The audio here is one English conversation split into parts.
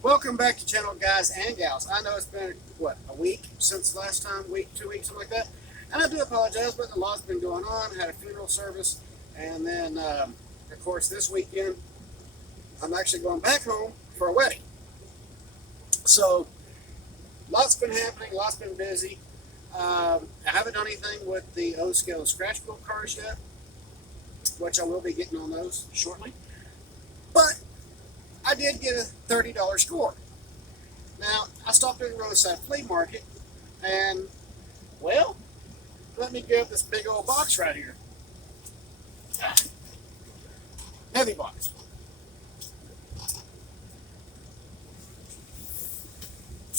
Welcome back to channel, guys and gals. I know it's been, what, a week since the last time? Week, 2 weeks, something like that. And I do apologize, but a lot's been going on. I had a funeral service, and then, of course, this weekend, I'm actually going back home for a wedding. So, lots been happening, lots been busy. I haven't done anything with the O-scale scratch built cars yet, which I will be getting on those shortly. But I did get a $30 score. Now, I stopped at the roadside flea market, and, well, let me grab this big old box right here. Heavy box.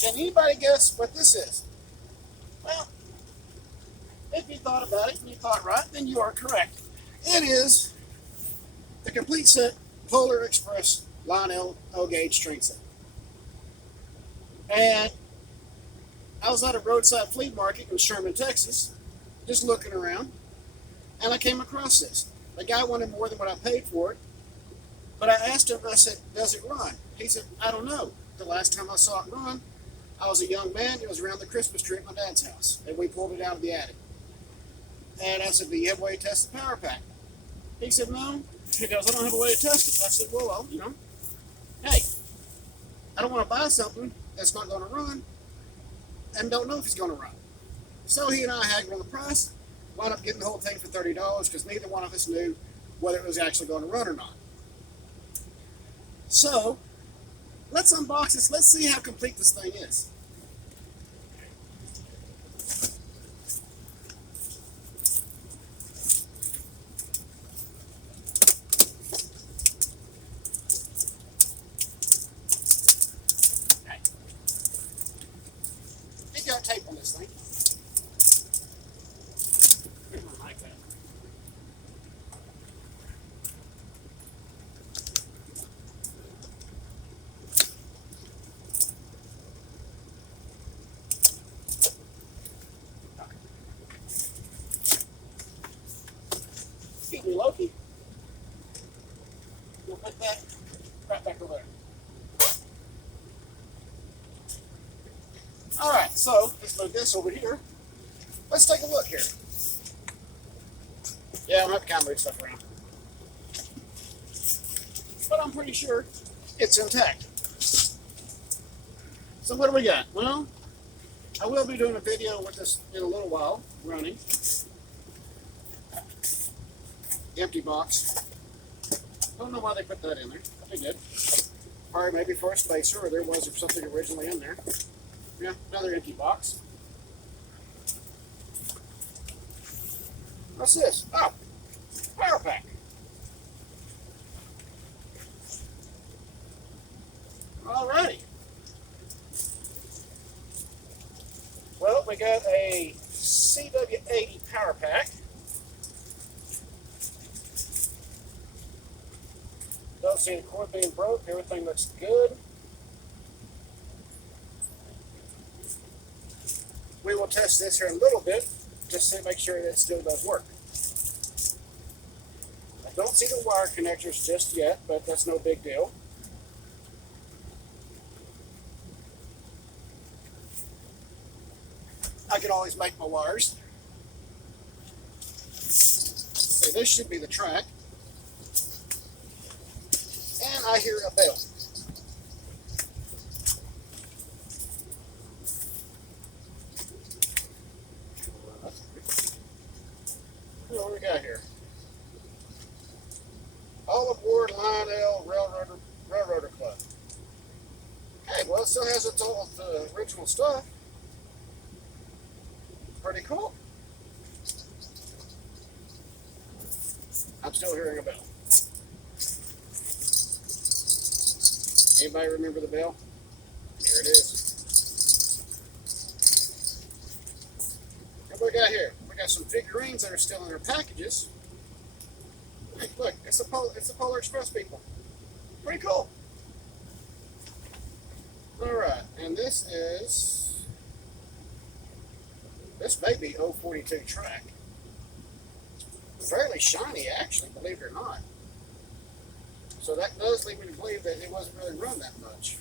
Can anybody guess what this is? Well, if you thought about it and you thought right, then you are correct. It is the complete set Polar Express Lionel O-gauge train set. And I was at a roadside flea market in Sherman, Texas, just looking around, and I came across this. The guy wanted more than what I paid for it, but I asked him, I said, does it run? He said, I don't know. The last time I saw it run, I was a young man. It was around the Christmas tree at my dad's house, and we pulled it out of the attic. And I said, do you have a way to test the power pack? He said, no. He goes, I don't have a way to test it. I said, well, hey, I don't want to buy something that's not going to run and don't know if it's going to run. So he and I haggled on the price, wound up getting the whole thing for $30 because neither one of us knew whether it was actually going to run or not. So let's unbox this. Let's see how complete this thing is. Okay. It got tape on this thing. Here's my mic back. Excuse me, Loki. We'll put that right back over there. All right, so let's move this over here. Let's take a look here. Yeah, I'm going to have to kind of move stuff around. But I'm pretty sure it's intact. So what do we got? Well, I will be doing a video with this in a little while, running. Empty box. Don't know why they put that in there. They did. Probably maybe for a spacer, or there was something originally in there. Yeah, another empty box. What's this? Oh, power pack. Alrighty. Well, we got a CW80 power pack. Don't see the cord being broke. Everything looks good. We will test this here in a little bit, just to make sure that it still does work. I don't see the wire connectors just yet, but that's no big deal. I can always make my wires. So this should be the track. And I hear a bell. What do we got here? Olive Ward Lionel Railroader Club. Hey, well, it still has its all the original stuff. Pretty cool. I'm still hearing a bell. Anybody remember the bell? Here it is. What do we got here? We got some figurines that are still in their packages. Hey, look, it's the Polar Express people. Pretty cool. All right, and this may be 042 track. Fairly shiny, actually, believe it or not. So that does lead me to believe that it wasn't really run that much.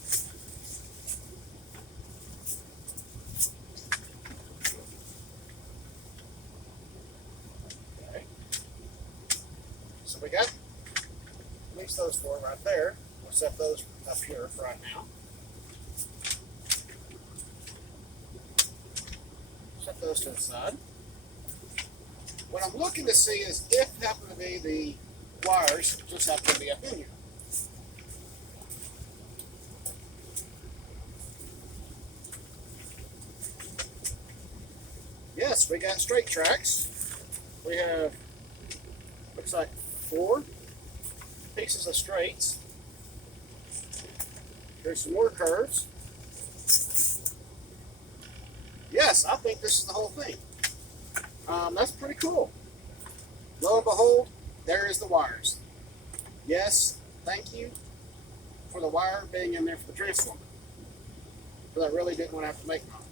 those for right there. We'll set those up here for right now. Set those to the side. What I'm looking to see is if happen to be the wires just happen to be up in here. Yes, we got straight tracks. We have, looks like 4 pieces of straights. There's some more curves. Yes, I think this is the whole thing. That's pretty cool. Lo and behold, there is the wires. Yes, thank you for the wire being in there for the transformer. Because I really didn't want to have to make one.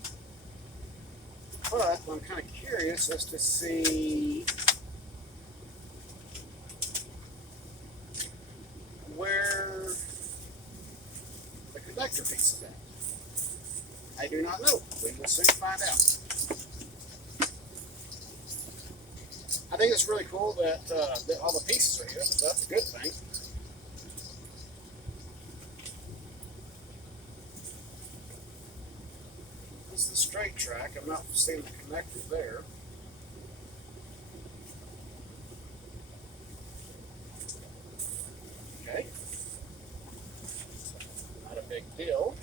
But I'm kind of curious as to see where the conductor piece is at. I do not know. We will soon find out. I think it's really cool that all the pieces are here. So that's a good thing. This is the straight track. I'm not seeing the connector there. Okay. Not a big deal.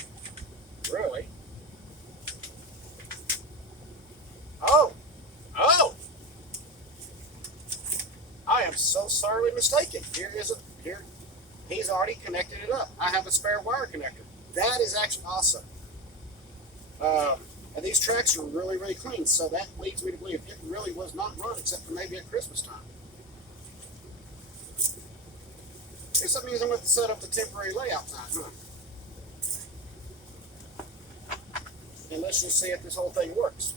Really. Oh! Oh! I am so sorely mistaken. Here. He's already connected it up. I have a spare wire connector. That is actually awesome. And these tracks are really, really clean, so that leads me to believe it really was not run except for maybe at Christmas time. Guess that means I'm going to set up the temporary layout time, huh? And let's just see if this whole thing works.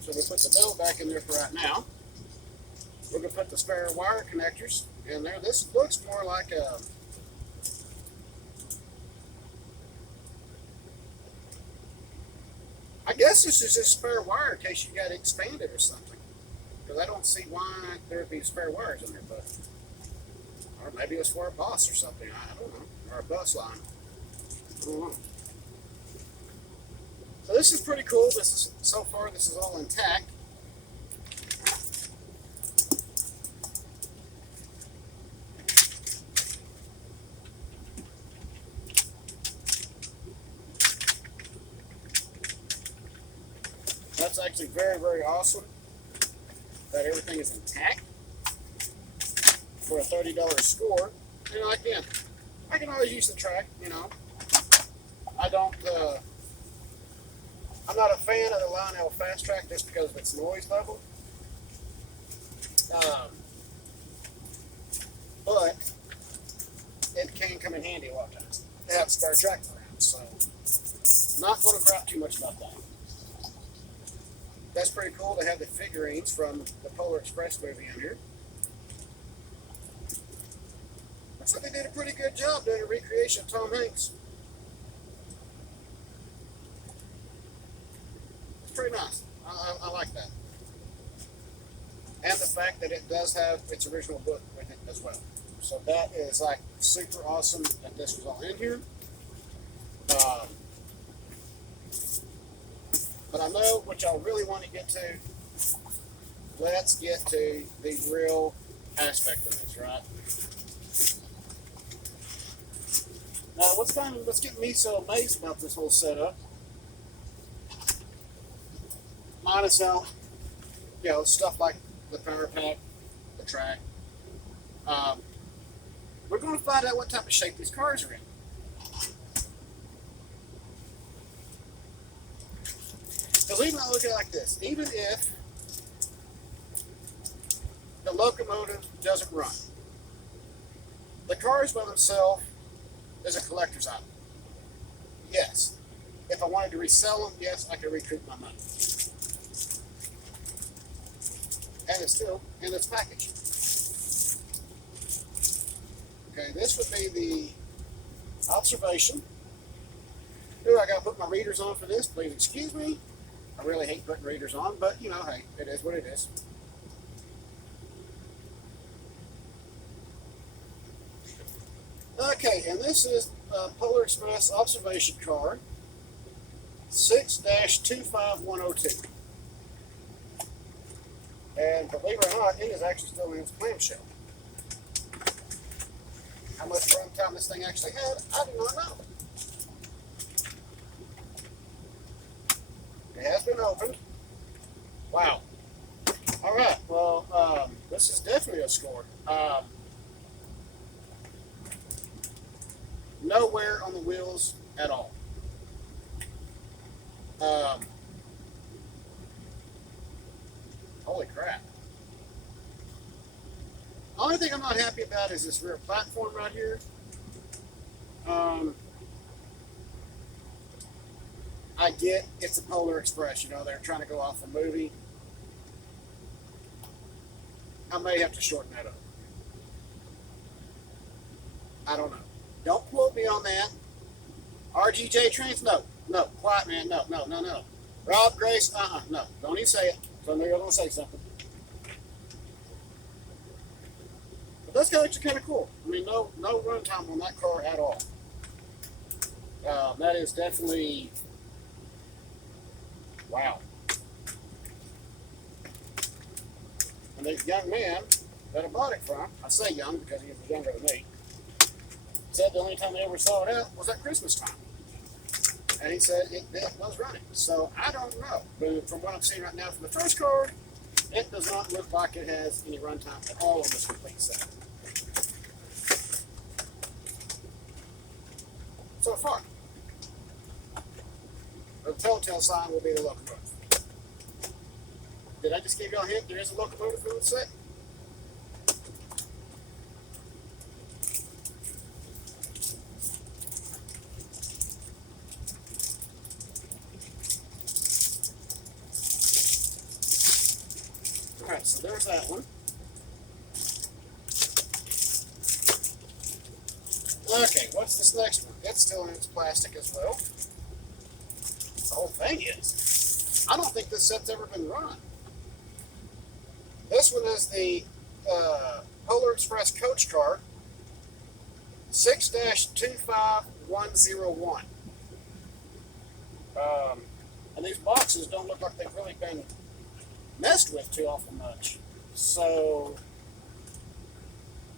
So we put the bell back in there for right now. We're going to put the spare wire connectors in there. This looks more like a... I guess this is just spare wire in case you got to expand it or something. Because I don't see why there would be spare wires in there. But, or maybe it's for a bus or something. I don't know. Or a bus line. I don't know. So this is pretty cool. So far this is all intact. That's actually very, very awesome that everything is intact for a $30 score. You know, again, I can always use the track, you know. I'm not a fan of the Lionel Fast Track just because of its noise level. But it can come in handy a lot of times. They have spare tracks around, so not going to gripe too much about that. That's pretty cool to have the figurines from the Polar Express movie in here. Looks like they did a pretty good job doing a recreation of Tom Hanks. Pretty nice. I like that. And the fact that it does have its original book with it as well. So that is like super awesome that this was all in here. But I know what y'all really want to get to. Let's get to the real aspect of this, right? Now, what's getting me so amazed about this whole setup, minus out, you know, stuff like the power pack, the track. We're going to find out what type of shape these cars are in. Because even I look at it like this, even if the locomotive doesn't run, the cars by themselves is a collector's item. Yes. If I wanted to resell them, yes, I could recoup my money. And it's still in its package. Okay, this would be the observation. Ooh, I gotta put my readers on for this. Please excuse me. I really hate putting readers on, but you know, hey, it is what it is. Okay, and this is Polar Express observation card 6-25102. And believe it or not, it is actually still in its clamshell. How much runtime this thing actually had, I do not know. It has been opened. Wow. All right. Well, this is definitely a score. No wear on the wheels at all. Holy crap. The only thing I'm not happy about is this rear platform right here. I get it's a Polar Express, you know, they're trying to go off the movie. I may have to shorten that up. I don't know. Don't quote me on that. RGJ Trains, no. Quiet man, no. Rob Grace, no. Don't even say it. So I know you're going to say something. But that's actually kind of cool. I mean, no runtime on that car at all. That is definitely, wow. And the young man that I bought it from, I say young because he was younger than me, said the only time they ever saw it out was at Christmas time. And he said it was running. So I don't know. But from what I'm seeing right now from the first card, it does not look like it has any runtime at all on this complete set. So far. The telltale sign will be the locomotive. Did I just give you a hint? There is a locomotive in the set? Alright, so there's that one. Okay, what's this next one? It's still in its plastic as well. The whole thing is. I don't think this set's ever been run. This one is the Polar Express coach car 6-25101. And these boxes don't look like they've really been messed with too awful much. So,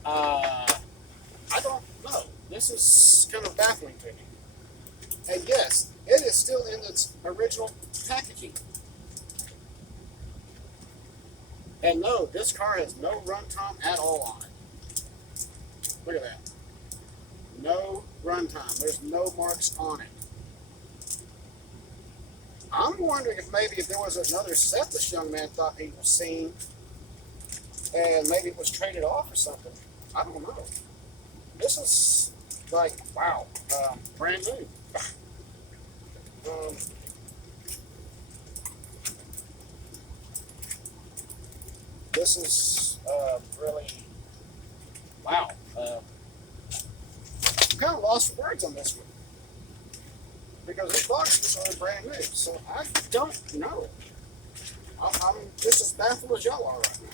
I don't know. This is kind of baffling to me. And yes, it is still in its original packaging. And no, this car has no runtime at all on it. Look at that. No runtime. There's no marks on it. I'm wondering if maybe if there was another set this young man thought he was seeing and maybe it was traded off or something. I don't know. This is like, wow, brand new. This is really, wow. I'm kind of lost for words on this one. Because these boxes are brand new, so I don't know. I'm just as baffled as y'all are right now.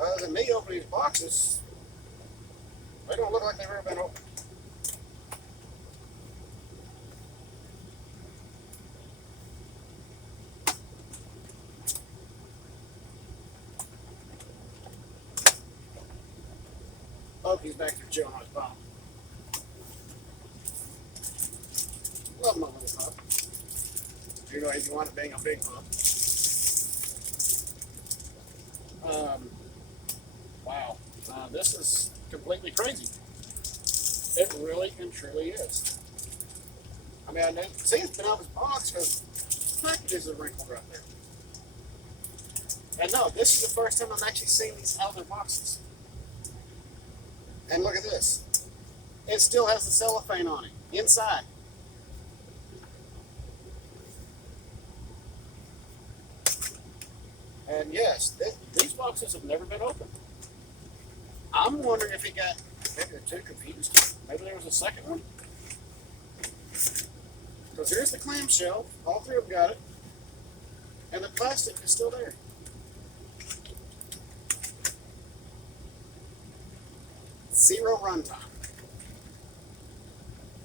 Other than me opening these boxes, they don't look like they've ever been opened. Oh, he's back there chilling on his bum. Love my little pup. You know, he wanted being a big pup. Wow. This is completely crazy. It really and truly is. I mean, I didn't see it's been out of his box because the packages are wrinkled right there. And no, this is the first time I'm actually seeing these out of their boxes. And look at this. It still has the cellophane on it, inside. And yes, these boxes have never been opened. I'm wondering if he got maybe the two confused. Maybe there was a second one. Because here's the clamshell. All three of them got it. And the plastic is still there. Zero runtime.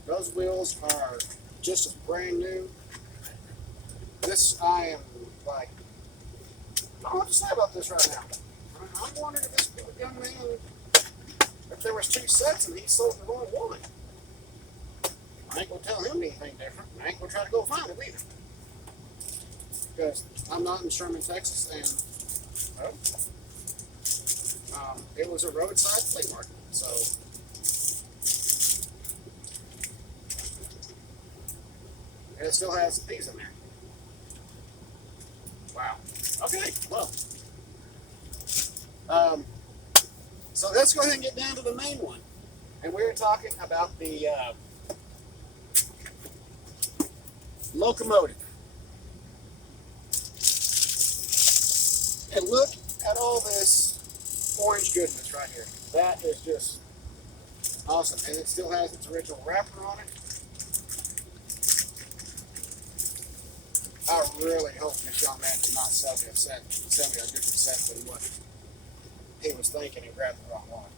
Those wheels are just as brand new. This, I am like, I don't know what to say about this right now. I'm wondering if this young man, if there was two sets and he sold the wrong one. I ain't gonna tell him anything different. I ain't gonna try to go find him either. Because I'm not in Sherman, Texas, and well, it was a roadside flea market. So and it still has these in there. Wow. Okay. Well. So let's go ahead and get down to the main one, and we're talking about the locomotive. And look at all this orange goodness right here. That is just awesome. And it still has its original wrapper on it. I really hope this young man did not sell me a different set than what he was thinking and grabbed the wrong one.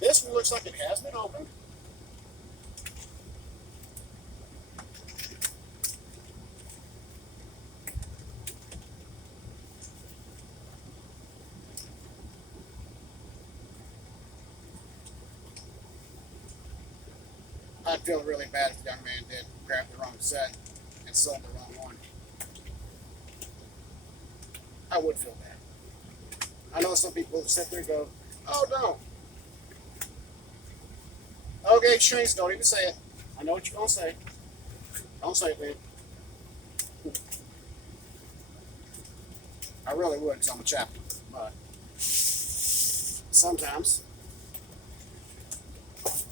This one looks like it has been opened. I'd feel really bad if the young man did grab the wrong set and sold the wrong one. I would feel bad. I know some people sit there and go, oh no. Okay, Trace, don't even say it. I know what you're going to say. Don't say it, man. I really would because I'm a chaplain. But sometimes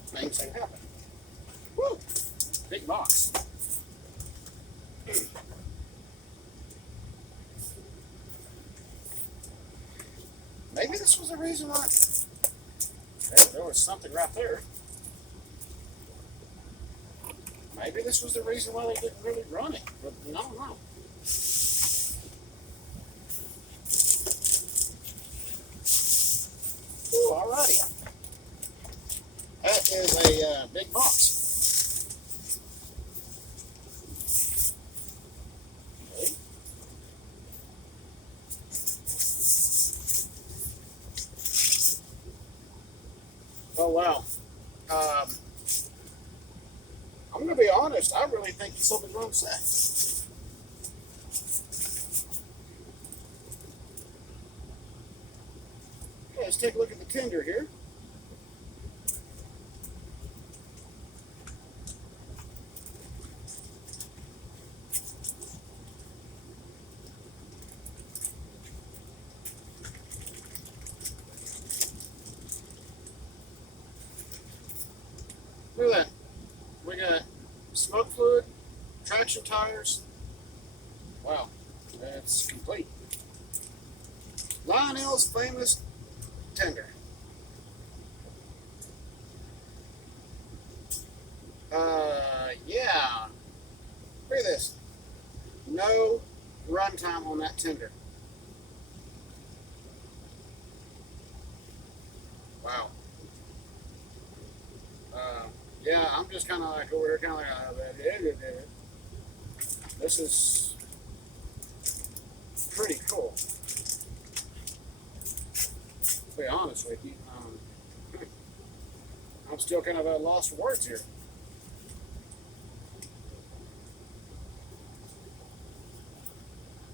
things can happen. Woo! Big box. Maybe this was the reason why. There was something right there. Maybe this was the reason why they didn't really run it. But I don't know. Ooh, alrighty. That is a big box. Okay. Oh, wow. I'm going to be honest. I really think he sold the wrong set. Okay, let's take a look at the tender here. Look at that. We got smoke fluid, traction tires. Wow, that's complete. Lionel's famous tender. Yeah. Look at this. No runtime on that tender. Wow. Yeah, I'm just kind of like over here, kind of like, this is pretty cool. To be honest with you, I'm still kind of at a loss for words here.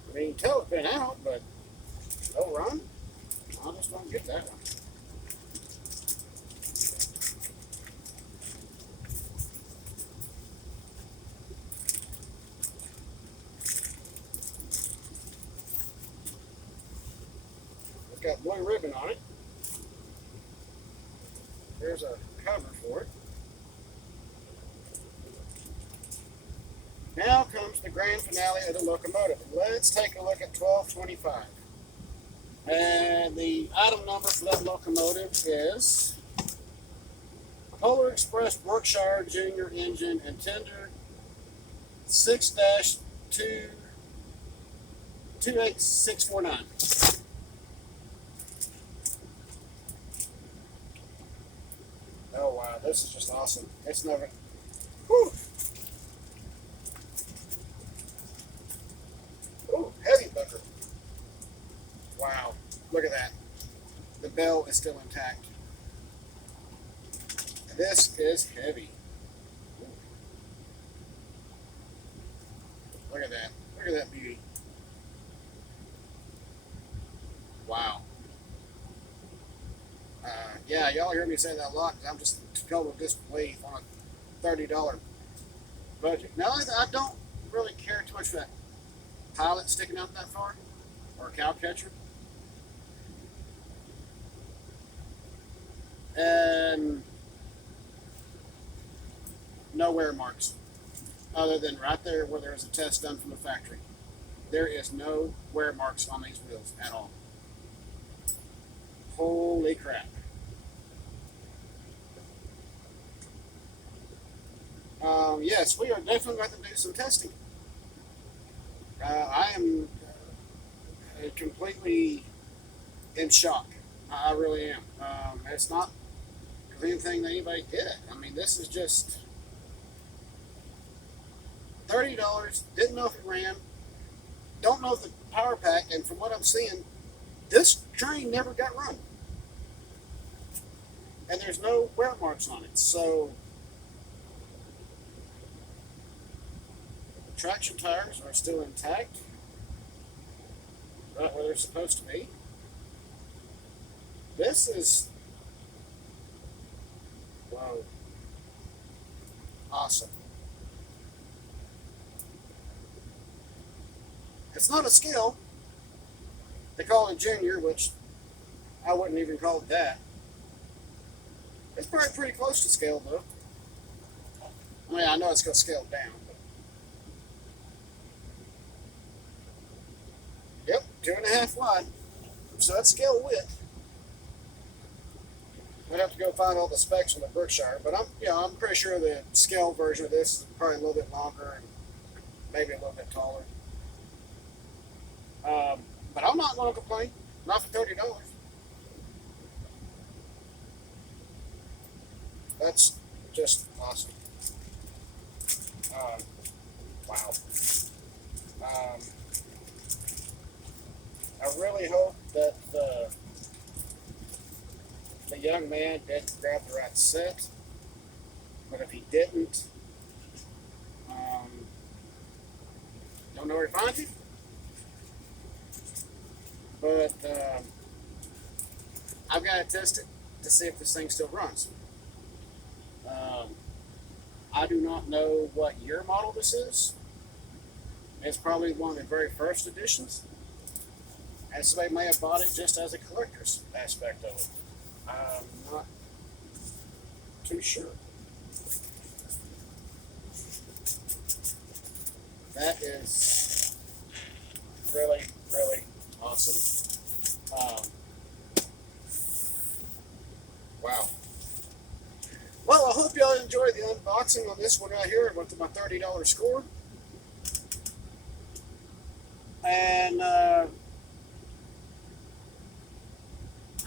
I mean, you can tell it's been out, but no run. I just don't get that one. It's got blue ribbon on it. There's a cover for it. Now comes to the grand finale of the locomotive. Let's take a look at 1225. And the item number for that locomotive is Polar Express Berkshire Junior Engine and Tender 6-28649. Oh wow, this is just awesome. It's never. Whew. Oh, heavy booker. Wow, look at that. The bell is still intact. This is heavy. Look at that. Look at that beauty. Wow. Yeah, y'all hear me say that a lot because I'm just total disbelief on a $30 budget. Now, I don't really care too much for that pilot sticking out that far or a cow catcher. And no wear marks other than right there where there was a test done from the factory. There is no wear marks on these wheels at all. Holy crap. Yes, we are definitely going to do some testing. I am completely in shock. I really am. It's not anything that anybody did it. I mean, this is just $30. Didn't know if it ran. Don't know if the power pack. And from what I'm seeing, this train never got run. And there's no wear marks on it. So the traction tires are still intact, right where they're supposed to be. This is, wow, awesome. It's not a scale. They call it junior, which I wouldn't even call it that. It's probably pretty close to scale, though. I mean, I know it's going to scale down. But... Yep, 2.5 wide. So that's scale width. I'd have to go find all the specs on the Berkshire, but I'm pretty sure the scale version of this is probably a little bit longer and maybe a little bit taller. But I'm not going to complain. Not for $30. That's just awesome. Wow. I really hope that the young man did grab the right set, but if he didn't, don't know where to find you. But I've got to test it to see if this thing still runs. I do not know what year model this is. It's probably one of the very first editions. And somebody may have bought it just as a collector's aspect of it. I'm not too sure. That is really, really awesome. Wow. Well, I hope y'all enjoyed the unboxing on this one right here. I went to my $30 score. And I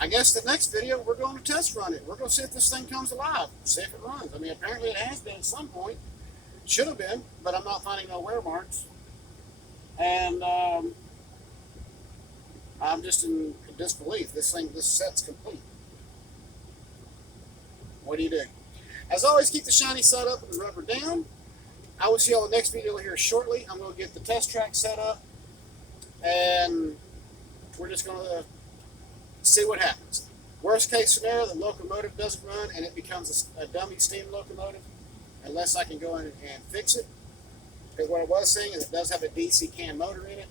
guess the next video, we're going to test run it. We're going to see if this thing comes alive, see if it runs. I mean, apparently it has been at some point. Should have been, but I'm not finding no wear marks. And I'm just in disbelief. This set's complete. What do you do? As always, keep the shiny side up and the rubber down. I will see y'all in the next video here shortly. I'm going to get the test track set up, and we're just going to see what happens. Worst case scenario, the locomotive doesn't run and it becomes a dummy steam locomotive, unless I can go in and fix it. Because what I was saying is it does have a DC can motor in it.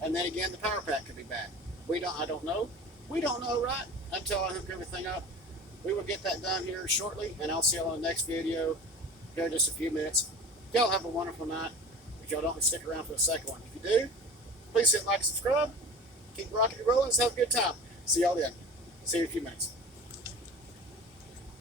And then again, the power pack could be bad. I don't know. We don't know, right? Until I hook everything up. We will get that done here shortly, and I'll see y'all in the next video here in just a few minutes. Y'all have a wonderful night. If y'all don't, stick around for the second one. If you do, please hit like and subscribe. Keep rocking and rolling. Let's have a good time. See y'all then. See you in a few minutes.